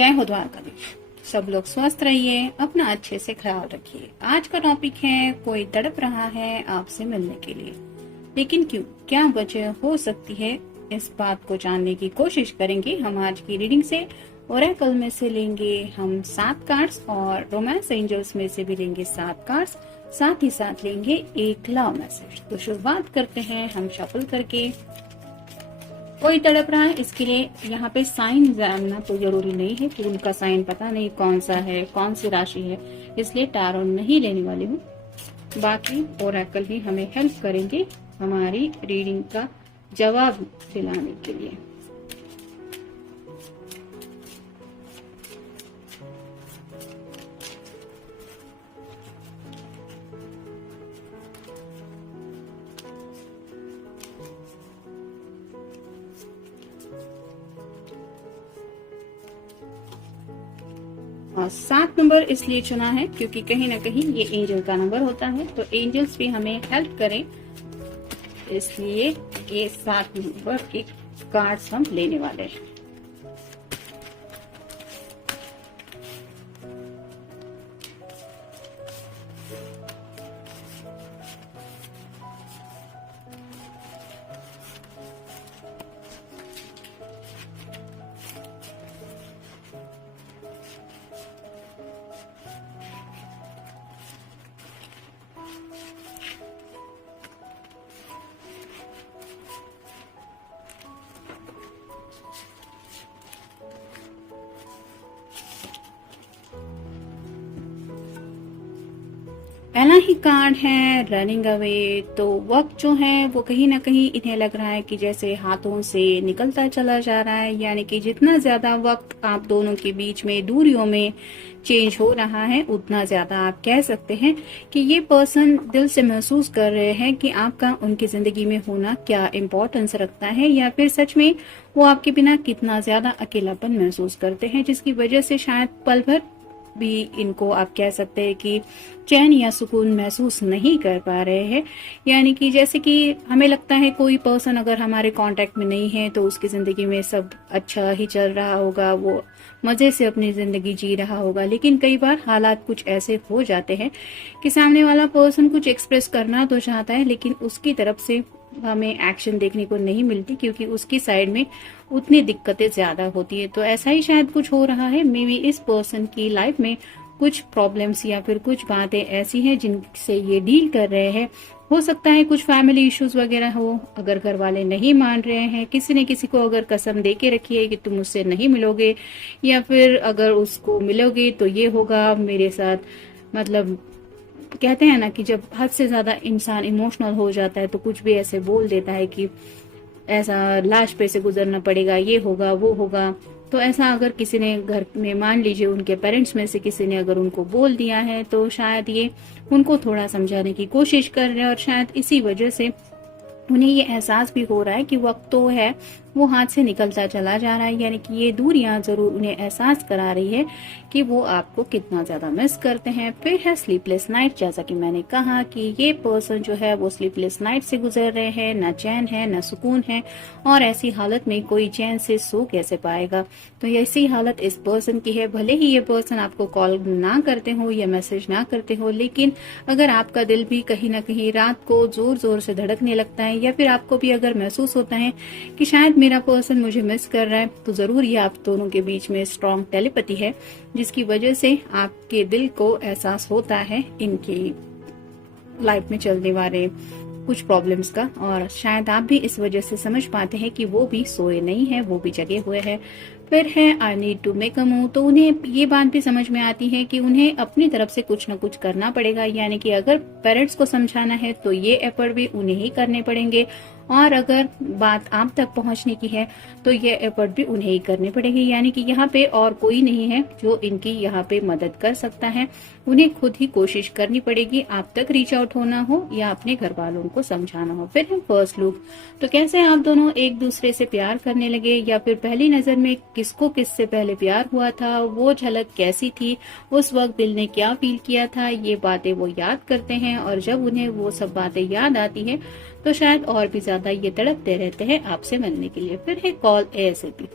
जय हो द्वारकाधीश। सब लोग स्वस्थ रहिए, अपना अच्छे से ख्याल रखिए। आज का टॉपिक है, कोई तड़प रहा है आपसे मिलने के लिए, लेकिन क्यों, क्या वजह हो सकती है, इस बात को जानने की कोशिश करेंगे हम आज की रीडिंग से। ओरेकल में से लेंगे हम 7 कार्ड्स और रोमांस एंजल्स में से भी लेंगे 7 कार्ड्स, साथ ही साथ लेंगे एक लव मैसेज। तो शुरुआत करते हैं हम शफल करके। कोई तड़प रहा है, इसके लिए यहाँ पे साइन जानना तो जरूरी नहीं है कि उनका साइन पता नहीं कौन सा है, कौन सी राशि है, इसलिए टैरो नहीं लेने वाली हूँ। बाकी ओरेकल ही हमें हेल्प करेंगे हमारी रीडिंग का जवाब दिलाने के लिए। और 7 नंबर इसलिए चुना है क्योंकि कहीं ना कहीं ये एंजल का नंबर होता है, तो एंजल्स भी हमें हेल्प करें, इसलिए ये 7 नंबर के कार्ड्स हम लेने वाले हैं। पहला ही कार्ड है रनिंग अवे। तो वक्त जो है वो कहीं ना कहीं इन्हें लग रहा है कि जैसे हाथों से निकलता चला जा रहा है, यानी कि जितना ज्यादा वक्त आप दोनों के बीच में दूरियों में चेंज हो रहा है, उतना ज्यादा आप कह सकते हैं कि ये पर्सन दिल से महसूस कर रहे हैं कि आपका उनकी जिंदगी में होना क्या इम्पोर्टेंस रखता है, या फिर सच में वो आपके बिना कितना ज्यादा अकेलापन महसूस करते हैं, जिसकी वजह से शायद पल भर भी इनको आप कह सकते हैं कि चैन या सुकून महसूस नहीं कर पा रहे हैं। यानी कि जैसे कि हमें लगता है कोई पर्सन अगर हमारे कांटेक्ट में नहीं है तो उसकी जिंदगी में सब अच्छा ही चल रहा होगा, वो मजे से अपनी जिंदगी जी रहा होगा, लेकिन कई बार हालात कुछ ऐसे हो जाते हैं कि सामने वाला पर्सन कुछ एक्सप्रेस करना तो चाहता है, लेकिन उसकी तरफ से हमें एक्शन देखने को नहीं मिलती क्योंकि उसकी साइड में उतनी दिक्कतें ज्यादा होती है। तो ऐसा ही शायद कुछ हो रहा है। मे बी इस पर्सन की लाइफ में कुछ प्रॉब्लम्स या फिर कुछ बातें ऐसी हैं जिनसे ये डील कर रहे हैं। हो सकता है कुछ फैमिली इश्यूज वगैरह हो, अगर घर वाले नहीं मान रहे हैं, किसी ने किसी को अगर कसम दे के रखी है कि तुम मुझसे नहीं मिलोगे, या फिर अगर उसको मिलोगे तो ये होगा मेरे साथ। मतलब कहते हैं ना कि जब हद से ज्यादा इंसान इमोशनल हो जाता है तो कुछ भी ऐसे बोल देता है कि ऐसा लाश पे से गुजरना पड़ेगा, ये होगा वो होगा। तो ऐसा अगर किसी ने घर में, मान लीजिए उनके पेरेंट्स में से किसी ने अगर उनको बोल दिया है, तो शायद ये उनको थोड़ा समझाने की कोशिश कर रहे हैं, और शायद इसी वजह से उन्हें ये एहसास भी हो रहा है कि वक्त तो है वो हाथ से निकलता चला जा रहा है। यानी कि ये दूरियां जरूर उन्हें एहसास करा रही है कि वो आपको कितना ज्यादा मिस करते हैं। फिर है स्लीपलेस नाइट। जैसा कि मैंने कहा कि ये पर्सन जो है वो स्लीपलेस नाइट से गुजर रहे हैं, न चैन है न सुकून है, और ऐसी हालत में कोई चैन से सो कैसे पाएगा। तो ऐसी हालत इस पर्सन की है। भले ही ये पर्सन आपको कॉल ना करते हो या मैसेज ना करते हो, लेकिन अगर आपका दिल भी कहीं ना कहीं रात को जोर जोर से धड़कने लगता है, या फिर आपको भी अगर महसूस होता है कि शायद मेरा पर्सन मुझे मिस कर रहा है, तो जरूर ये आप दोनों के बीच में स्ट्रॉन्ग टेलीपैथी है, जिसकी वजह से आपके दिल को एहसास होता है इनकी लाइफ में चलने वाले कुछ प्रॉब्लम्स का, और शायद आप भी इस वजह से समझ पाते हैं कि वो भी सोए नहीं है, वो भी जगे हुए हैं। फिर है I need to make a move. तो उन्हें ये बात भी समझ में आती है कि उन्हें अपनी तरफ से कुछ न कुछ करना पड़ेगा। यानी कि अगर पेरेंट्स को समझाना है तो ये एफर्ट भी उन्हें ही करने पड़ेंगे, और अगर बात आप तक पहुंचने की है तो ये एफर्ट भी उन्हें ही करने पड़ेगी। यानी कि यहाँ पे और कोई नहीं है जो इनकी यहाँ पे मदद कर सकता है, उन्हें खुद ही कोशिश करनी पड़ेगी, आप तक रीच आउट होना हो या अपने घर वालों को समझाना हो। फिर है फर्स्ट लुक। तो कैसे आप दोनों एक दूसरे से प्यार करने लगे, या फिर पहली नजर में किसको किससे पहले प्यार हुआ था, वो झलक कैसी थी, उस वक्त दिल ने क्या फील किया था, ये बातें वो याद करते हैं, और जब उन्हें वो सब बातें याद आती है तो शायद और भी ज्यादा ये तड़पते रहते हैं आपसे मिलने के लिए। फिर है कॉल ASAP।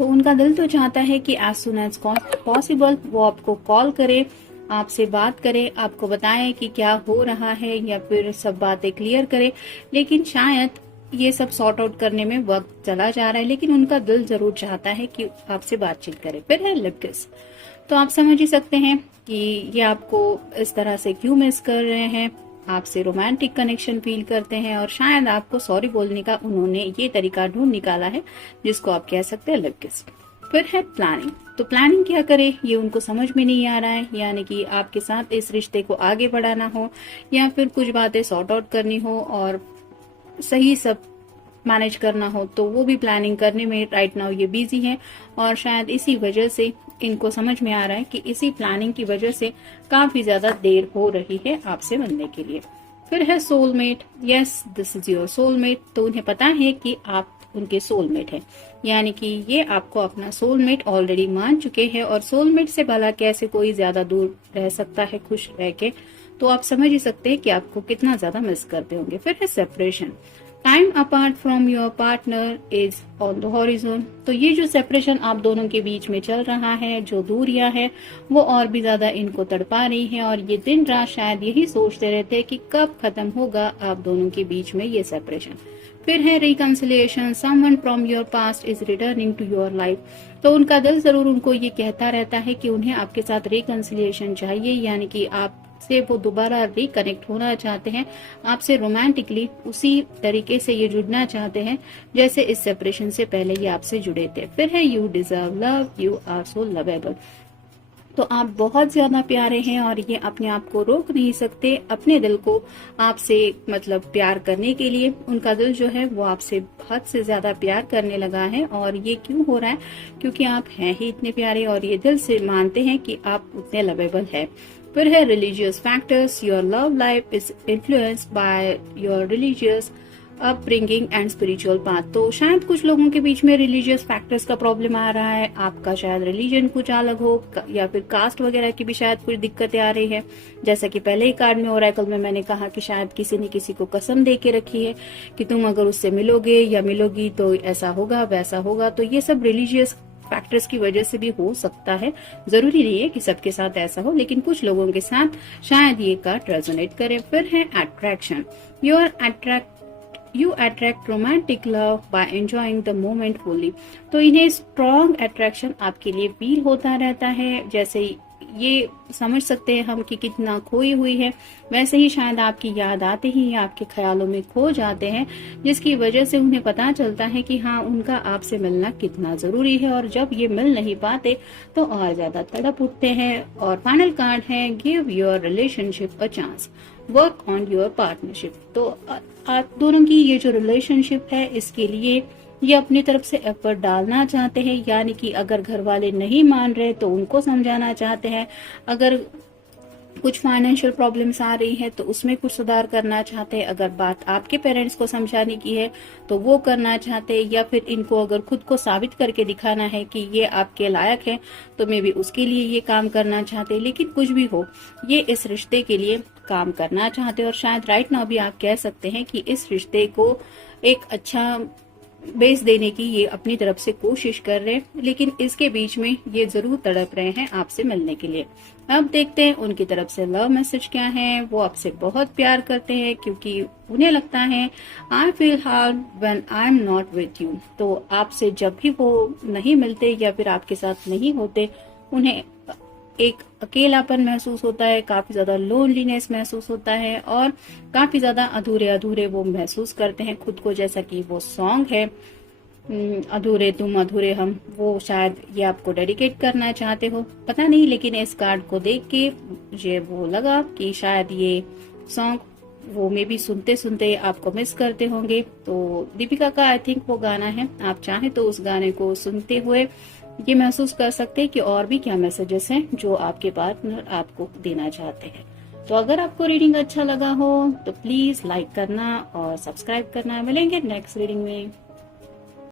तो उनका दिल तो चाहता है कि एज सुन एज पॉसिबल वो आपको कॉल करे, आपसे बात करे, आपको बताएं कि क्या हो रहा है या फिर सब बातें क्लियर करे, लेकिन शायद ये सब सॉर्ट आउट करने में वक्त चला जा रहा है, लेकिन उनका दिल जरूर चाहता है कि आपसे बातचीत करे। फिर है लिप किस। तो आप समझ ही सकते हैं कि ये आपको इस तरह से क्यों मिस कर रहे हैं, आपसे रोमांटिक कनेक्शन फील करते हैं और शायद आपको सॉरी बोलने का उन्होंने ये तरीका ढूंढ निकाला है जिसको आप कह सकते हैं लिप किस। फिर है प्लानिंग। तो प्लानिंग क्या करे ये उनको समझ में नहीं आ रहा है, यानी कि आपके साथ इस रिश्ते को आगे बढ़ाना हो या फिर कुछ बातें सॉर्ट आउट करनी हो और सही सब मैनेज करना हो, तो वो भी प्लानिंग करने में राइट नाउ ये बिजी है और शायद इसी वजह से इनको समझ में आ रहा है कि इसी प्लानिंग की वजह से काफी ज्यादा देर हो रही है आपसे मिलने के लिए। फिर है soulmate. Yes, this is your soulmate. तो उन्हें पता है कि आप उनके सोलमेट हैं, यानी कि ये आपको अपना सोलमेट ऑलरेडी मान चुके हैं और सोलमेट से भला कैसे कोई ज्यादा दूर रह सकता है खुश रह के। तो आप समझ ही सकते हैं कि आपको कितना ज्यादा मिस करते होंगे। फिर है separation. Time apart from your partner is on the horizon. तो ये जो सेपरेशन आप दोनों के बीच में चल रहा है, जो दूरियां हैं, वो और भी ज्यादा इनको तड़पा रही है और ये दिन रात शायद यही सोचते रहते हैं कि कब खत्म होगा आप दोनों के बीच में ये सेपरेशन। फिर है reconciliation. Someone from your past is returning to your life. तो उनका दिल जरूर उनको ये कहता रहता है कि उन्हें आपके साथ रिकंसिलिएशन चाहिए, यानी कि आप से वो दोबारा रिकनेक्ट होना चाहते हैं, आपसे रोमांटिकली उसी तरीके से ये जुड़ना चाहते हैं जैसे इस सेपरेशन से पहले ये आपसे जुड़े थे। फिर है you deserve love, you are so lovable. तो आप बहुत ज्यादा प्यारे हैं और ये अपने आप को रोक नहीं सकते अपने दिल को आपसे मतलब प्यार करने के लिए। उनका दिल जो है वो आपसे हद से ज्यादा प्यार करने लगा है और ये क्यों हो रहा है, क्योंकि आप हैं ही इतने प्यारे और ये दिल से मानते हैं कि आप उतने लवेबल है। फिर है religious factors. Your love life is influenced by your religious upbringing and spiritual path. तो शायद कुछ लोगों के बीच में रिलीजियस फैक्टर्स का प्रॉब्लम आ रहा है, आपका शायद रिलीजन कुछ अलग हो या फिर कास्ट वगैरह की भी शायद कुछ दिक्कतें आ रही है। जैसा कि पहले ही कार्ड में ओरेकल में मैंने कहा कि शायद किसी ने किसी को कसम दे के रखी है कि तुम अगर उससे मिलोगे या मिलोगी तो ऐसा होगा वैसा होगा। तो ये सब रिलीजियस फैक्टर्स की वजह से भी हो सकता है, जरूरी नहीं है कि सबके साथ ऐसा हो, लेकिन कुछ लोगों के साथ शायद ये कार्ड रेजोनेट करे। फिर है attraction. You attract romantic love by enjoying the moment fully. तो इन्हें स्ट्रॉन्ग अट्रैक्शन आपके लिए फील होता रहता है, जैसे ये समझ सकते हैं हम कि कितना खोई हुई है, वैसे ही शायद आपकी याद आते ही आपके ख्यालों में खो जाते हैं, जिसकी वजह से उन्हें पता चलता है कि हाँ उनका आपसे मिलना कितना जरूरी है और जब ये मिल नहीं पाते तो और ज्यादा तड़प उठते हैं। और फाइनल कार्ड है give your relationship a chance, work on your partnership. तो आप दोनों की ये जो रिलेशनशिप है इसके लिए ये अपनी तरफ से एफर्ट डालना चाहते हैं, यानी कि अगर घर वाले नहीं मान रहे तो उनको समझाना चाहते हैं, अगर कुछ फाइनेंशियल प्रॉब्लम्स आ रही है तो उसमें कुछ सुधार करना चाहते हैं, अगर बात आपके पेरेंट्स को समझाने की है तो वो करना चाहते हैं, या फिर इनको अगर खुद को साबित करके दिखाना है कि ये आपके लायक है तो मे भी उसके लिए ये काम करना चाहते हैं। लेकिन कुछ भी हो ये इस रिश्ते के लिए काम करना चाहते हैं और शायद राइट नाउ भी आप कह सकते हैं कि इस रिश्ते को एक अच्छा बेस देने की ये अपनी तरफ से कोशिश कर रहे हैं, लेकिन इसके बीच में ये जरूर तड़प रहे हैं आपसे मिलने के लिए। अब देखते हैं उनकी तरफ से लव मैसेज क्या है। वो आपसे बहुत प्यार करते हैं क्योंकि उन्हें लगता है I feel hard when I am not with you. तो आपसे जब भी वो नहीं मिलते या फिर आपके साथ नहीं होते उन्हें एक अकेलापन महसूस होता है, काफी ज्यादा लोनलीनेस महसूस होता है और काफी ज्यादा अधूरे अधूरे वो महसूस करते हैं खुद को, जैसा कि वो सॉन्ग है अधूरे तुम अधूरे हम, वो शायद ये आपको डेडिकेट करना चाहते हो, पता नहीं। लेकिन इस कार्ड को देख के मुझे वो लगा कि शायद ये सॉन्ग वो मे भी सुनते सुनते आपको मिस करते होंगे। तो दीपिका का आई थिंक वो गाना है, आप चाहें तो उस गाने को सुनते हुए ये महसूस कर सकते हैं कि और भी क्या मैसेजेस हैं जो आपके पार्टनर आपको देना चाहते हैं। तो अगर आपको रीडिंग अच्छा लगा हो तो प्लीज लाइक करना और सब्सक्राइब करना। मिलेंगे नेक्स्ट रीडिंग में।